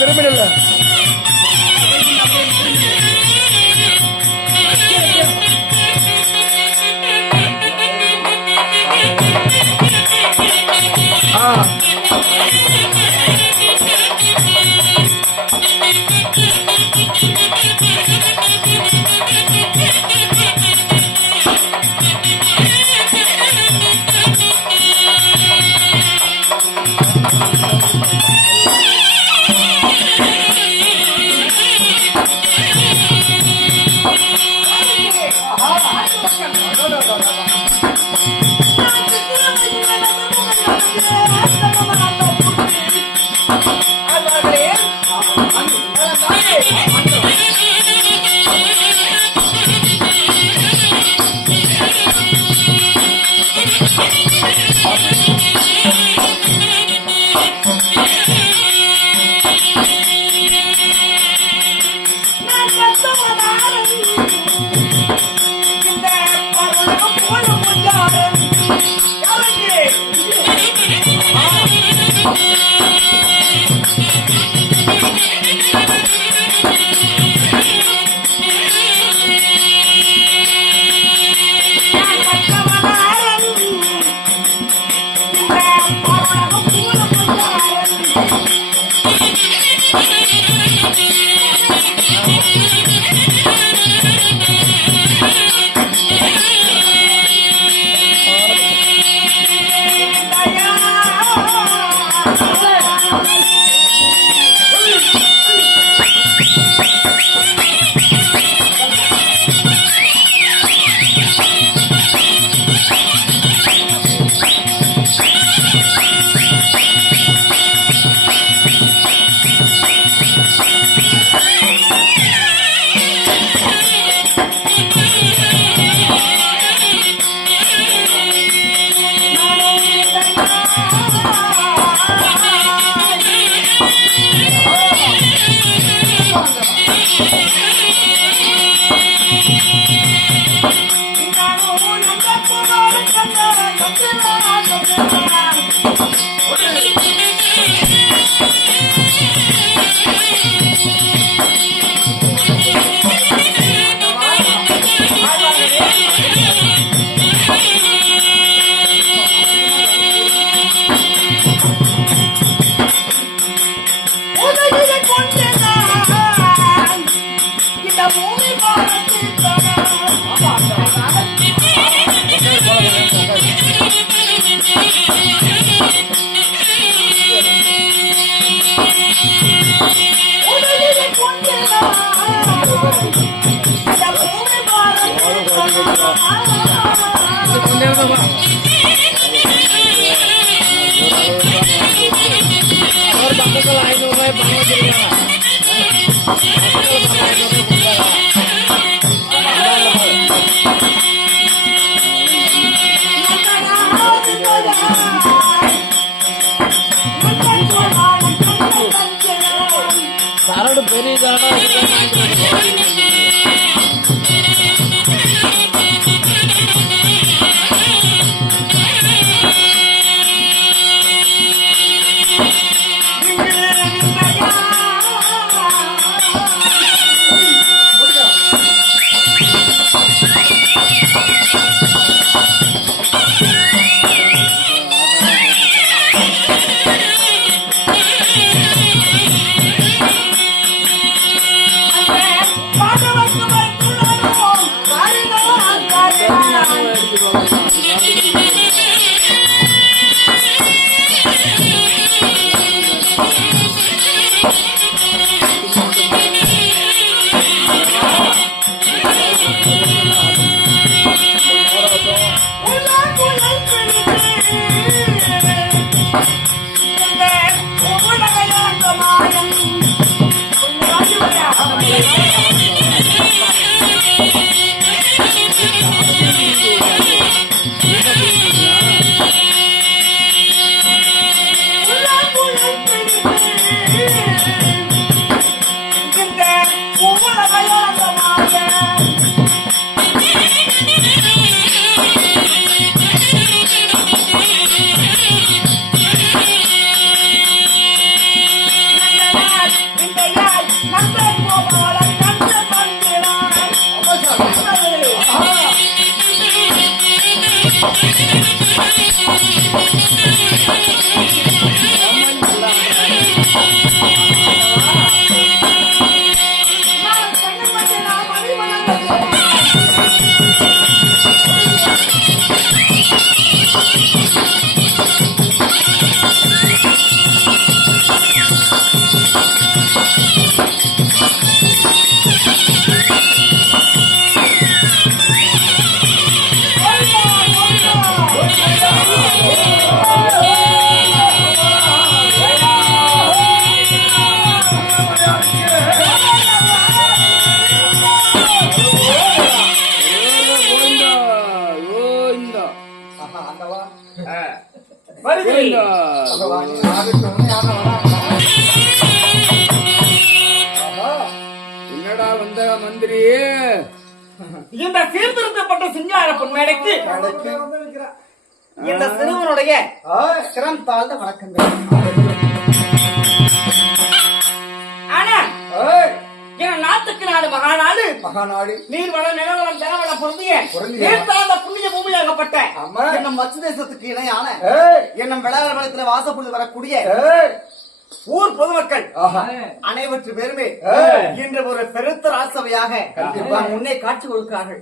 திரும்பிடல சரடு பெரியதான பாடவ என்னடா வந்த மந்திரி? இந்த சீர்திருத்தப்பட்ட சிங்கார பொன்மேடைக்கு இந்த சிறுவனுடைய சிரம் தாழ்ந்த வணக்கங்கள். ஆனா என் நாட்டுக்கு நாடு மகாநாடு நீர் வளம் நிலவளம் ஜனவளம் பொருந்திய நீர் தாழ்ந்த புண்ணிய பூமியாகப்பட்ட என்னும் மச்சு தேசத்துக்கு இணையான என்னும் விளையாட வாசப்புள்ளி வரக்கூடிய ஊர் பொதுமக்கள் அனைவற்று பேருமே இன்று ஒரு பெருத்த ராசவையாக முன்னே காட்சி கொடுக்கிறார்கள்.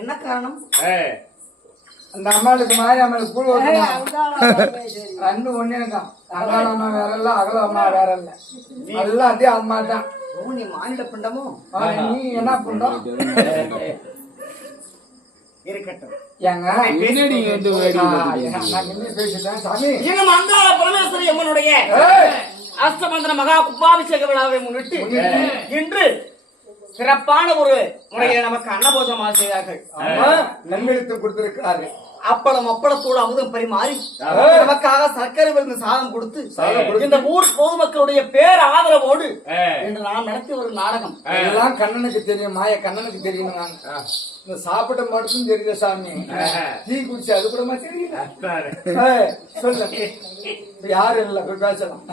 என்ன காரணம்? அந்த அம்மாளுக்கு மாறி அம்மாளுக்கு கூழ் ரெண்டு ஒண்ணேதான். அங்காள அம்மா வேற இல்ல, அகல அம்மா வேற இல்ல, எல்லாம் அதே அம்மா தான். நீ மாநில பிண்டமோ? நீ என்ன பிண்டம் இருக்கட்டும். பேசிட்டேன் சாமி. இன்னும் அங்காள பரமேஸ்வரி அம்மனுடைய அஷ்டமந்திர மகா கும்பாபிஷேக விழாவை முன்னிட்டு இன்று சிறப்பான ஒரு முறையில் நமக்கு அன்னபோஜமாக செய்தார்கள். நன்மெழுத்து கொடுத்திருக்கிறார்கள். அப்பளத்தோடு அமுதம் பரிமாறி நமக்காக சர்க்கரை விருந்து சாதம் கொடுத்து இந்த ஊர் பொதுமக்களுடைய பேர் ஆதரவோடு இன்று நாம் நடத்தி ஒரு நாடகம். எல்லாம் கண்ணனுக்கு தெரியும், மாய கண்ணனுக்கு தெரியும். இந்த சாப்பிட்ட மட்டும் தெரியல சாமி, டீ குடிச்சு அது கூட தெரியல. சொல்ல யாரும் இல்ல, போய் பேசலாம்.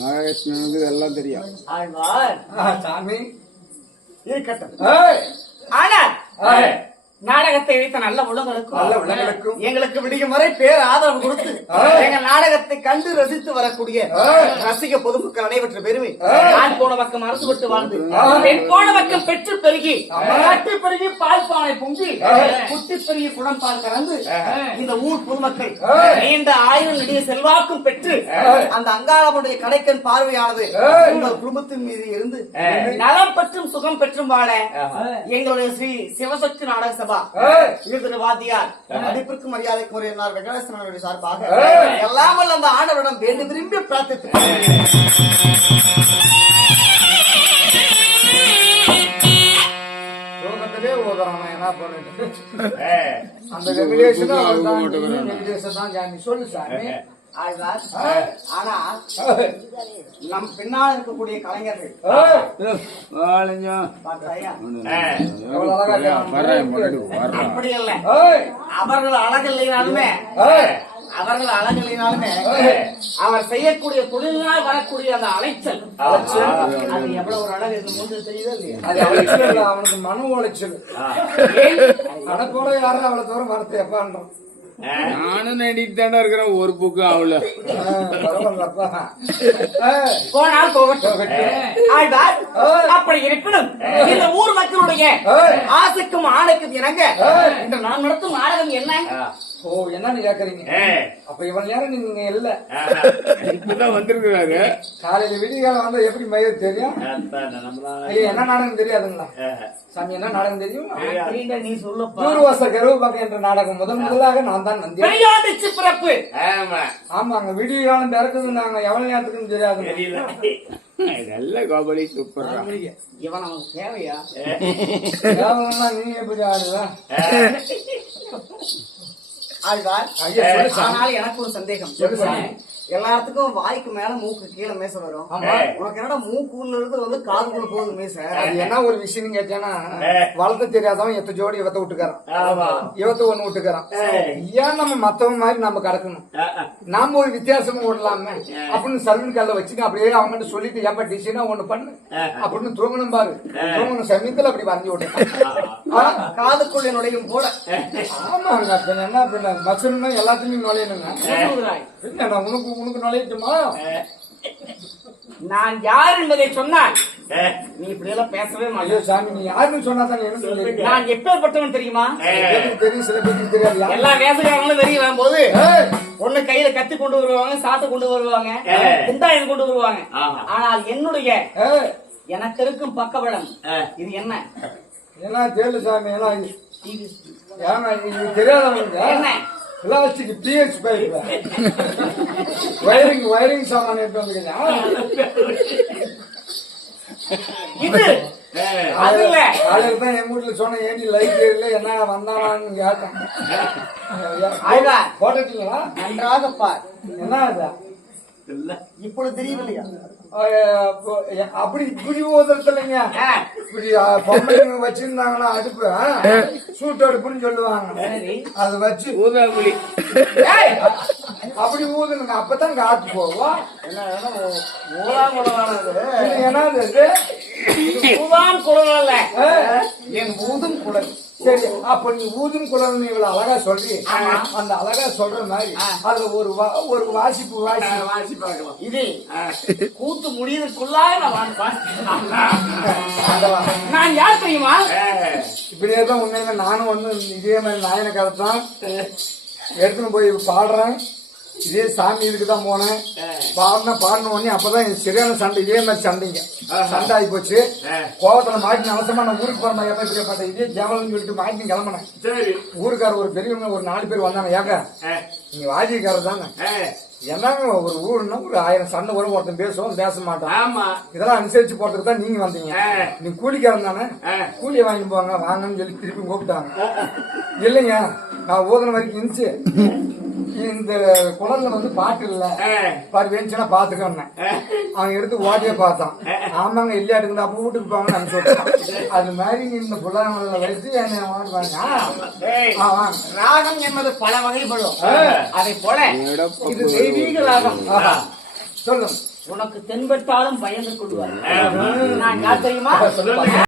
நாகேஸ்வரனுக்கு எல்லாம் தெரியும். சாமி இருக்கட்டும். ஆனால் நாடகத்தை வைத்த நல்ல உள்ளங்களுக்கும் எங்களுக்கு விடியும் வரை பேர் ஆதரவு கொடுத்து எங்கள் நாடகத்தை கண்டு ரசித்து வரக்கூடிய ரசிக பொதுமக்கள் அனைவற்ற பெருமை நான் போன பக்கம் அரசுபட்டு வாழ்ந்து பெண் போன பக்கம் பெற்று பெருகி கட்டி பெருகி பால் பானை பொங்கி குட்டி பெருகி குடம் பால் கறந்து இந்த ஊர் பொதுமக்கள் நீண்ட ஆயுள் நெடிய செல்வாக்கும் பெற்று அந்த அங்காளமுடைய கடைக்கன் பார்வையானது உங்கள் குடும்பத்தின் மீது இருந்து நலம் பெற்றும் சுகம் பெற்றும் வாழ எங்களுடைய ஸ்ரீ சிவசக்தி நாடக சபா வாத்தியார் மதிப்பிற்கு மரியாதைக்கு ஒரு வெங்கடேசனுடைய சார்பாக எல்லாமல் அந்த ஆண்டவரிடம் வேண்டி விரும்பி பிரார்த்தித்து என்ன பண்ணிட்டு அந்த வெங்கடேசன் தான் சாமி. சொல்லு சாமி. ஆனா நம் பின்னால் இருக்கக்கூடிய கலைஞர்கள் அப்படி அல்ல, அவர்கள் அழகில்லைனாலுமே அவர் செய்யக்கூடிய தொழிலால் வரக்கூடிய அந்த அலைச்சல் அது எவ்வளவு ஒரு அழகு மூன்று தெரியுதோ இல்லையா? அவனுக்கு மன உளைச்சல் போல யாரும் அவ்வளவு தூரம் வரத்தை எப்பான்றோம். நானும் நடித்தாண்டா இருக்கிறேன், ஒரு புக்கு அவள போனால் போகட்டும். அப்படி இருக்கணும். இந்த ஊர் மக்களுடைய ஆசைக்கும் ஆணைக்கும் இணங்க இன்று நான் நடத்தும் நாடகம் என்ன? ஓ, என்னன்னு கேக்குறீங்க? அப்ப இவன் நேரம் நீங்க இல்ல, இப்பதான் வந்திருக்கிறாரு. காலையில விடிய காலம் வந்தா எப்படி மயிர் தெரியும்? என்ன நாடகம் தெரியாதுங்களா சாமி? என்ன நாடகம் தெரியும்? நீ சொல்லப்பா. தூர்வாச கருவபாக்கம் என்ற நாடகம் முதலாக நான் தான் வந்தேன். பிறப்பு. ஆமாங்க, விடிய காலம் பிறக்குது. நாங்க எவ்வளவு நேரத்துக்குன்னு தெரியாது. நல்ல கோபலி சூப்பர். இவன் நமக்கு தேவையா? நீ எப்படி ஆடுவா? ஆனால் எனக்கு ஒரு சந்தேகம். எல்லாத்துக்கும் வாய்க்கு மேல மூக்கு கீழே மீச வரும். உனக்கு என்னடா மூக்குள்ள இருந்து வந்து காதுக்குள்ள போகுது மீச? என்ன ஒரு விஷயம் கேட்டேன்னா, வளர்த்த தெரியாதவன் எத்த ஜோடி இவத்த விட்டுக்காரான், இவத்த ஒண்ணு விட்டுக்காரான். ஏன் நம்ம மத்தவங்க மாதிரி நம்ம கிடக்கணும்? நாம ஒரு வித்தியாசமா விடலாமே அப்படின்னு சல்வன் கால வச்சுக்க அப்படியே அவங்க சொல்லிட்டு ஏப்பா டிசைனா ஒண்ணு பண்ணு அப்படின்னு தூங்கணும் பாரு. தூங்கணும் சமயத்துல அப்படி வரைஞ்சி விட்டேன் காதுக்குள்ள நுழையும் போல. ஆமாங்க, என்ன பண்ண மசூர்னா எல்லாத்துலயும் நுழையணுங்க. உனக்கு நுழையட்டுமா? நான் யார் என்பதை சொன்னால் நீ இப்படி எல்லாம் பேசவே மாட்டேன். சாமி, நீ யாருன்னு சொன்னா தான் நான் எப்பேற்பட்டவன் தெரியுமா? தெரியும், சில பேருக்கு தெரியாது. எல்லா வேசகாரங்களும் வெளியே வரும்போது ஒண்ணு கையில கத்தி கொண்டு வருவாங்க, சாட்டை கொண்டு வருவாங்க, குண்டாயம் கொண்டு வருவாங்க. ஆனால் என்னுடைய எனக்கு இருக்கும் பக்கபலம் இது என்ன? ஏன்னா தெரியல சாமி, ஏன்னா இது தெரியாதவங்க என்ன பிளாஸ்டிக் பிஹெச் பைப் வயரிங் சாமான் எடுத்து வந்துருக்கீங்க. இது அது இல்ல. காலையில தான் எங்க வீட்டுல சொன்ன ஏண்டி லைட் இல்ல என்ன வந்தானான்னு கேட்டேன். ஆய்வா. போட்டுட்டீங்களா? நன்றாக பார். என்ன இது? இப்பொழுது தெரியவில்லையா? அப்படி இப்படி ஊதுறதுலைங்க இப்படி பொம்பளைங்க வச்சிருந்தாங்கன்னா அடுப்பு சூட்டு அடுப்புன்னு சொல்லுவாங்க. சரி. அதை வச்சு ஊதாக்குழி. ஏய், அப்படி ஊதுனுங்க அப்பதான் காத்து போவோம். ஊதாங்குழலானது. இது என்னது இது? இது ஊதாம் குழல் அல்ல, என் ஊதும் குழல். சரி, அப்ப நீ ஊதும் குழல் இவ்வளவு அழகா சொல்றீ. அந்த அழகா சொல்ற மாதிரி அதுல ஒரு வாசிப்பு வாசி பார்க்கலாம். இது கூத்து முடியறதுக்குள்ளாக நான் யார் தெரியுமா? இப்படியேதான் உண்மையில நானும் வந்து இதே மாதிரி நாயன காலத்தான் எடுத்துன்னு போய் பாடுறேன். இதே சாமி இதுக்குதான் போனேன். பாடின உடனே அப்பதான் சரியான சண்டை. இதே மாதிரி சண்டைங்க சண்டை ஆகி போச்சு. கோவத்துல மாட்டி அவசரமா நான் ஊருக்கு போறேன். எப்ப இப்படி பார்த்தேன் இதே ஜெவலன்னு சொல்லிட்டு மாட்டி கிளம்பினேன். ஊருக்கார ஒரு பெரியவங்க ஒரு 4 பேர் வந்தாங்க. ஏங்க நீங்க வாஜிக்காரர் தானே? என்னங்க ஒரு ஊருன்னா ஒரு 1000 சண்டை வரும். ஒருத்தன் பேசுவோம் பேச மாட்டான். இதெல்லாம் அனுசரிச்சு போறதுக்கு தான் நீங்க வந்தீங்க. நீ கூலிக்காரன் தானே? கூலியை வாங்கிட்டு போவாங்க வாங்கன்னு சொல்லி திருப்பி கூப்பிட்டாங்க. இல்லைங்க நான் ஊதன வரைக்கும் இருந்துச்சு. இந்த குழந்தை வந்து பாட்டு இல்ல பாரு வேணுச்சுன்னா பாத்துக்கோங்க. அவன் எடுத்து ஓட்டியே பார்த்தான். ஆமாங்க இல்லையா எடுக்கணும் அப்ப வீட்டுக்கு போவாங்கன்னு நான் சொல்றேன். அது மாதிரி இந்த புல்லாங்கல்ல வச்சு என்ன வாங்குவாங்க. ராகம் என்பது பல வகைப்படும். அதை போல இது தெய்வீக ராகம். சொல்லுங்க. உனக்கு தென்பட்டாலும் பயந்து கொள்வார். நான் யார் தெரியுமா?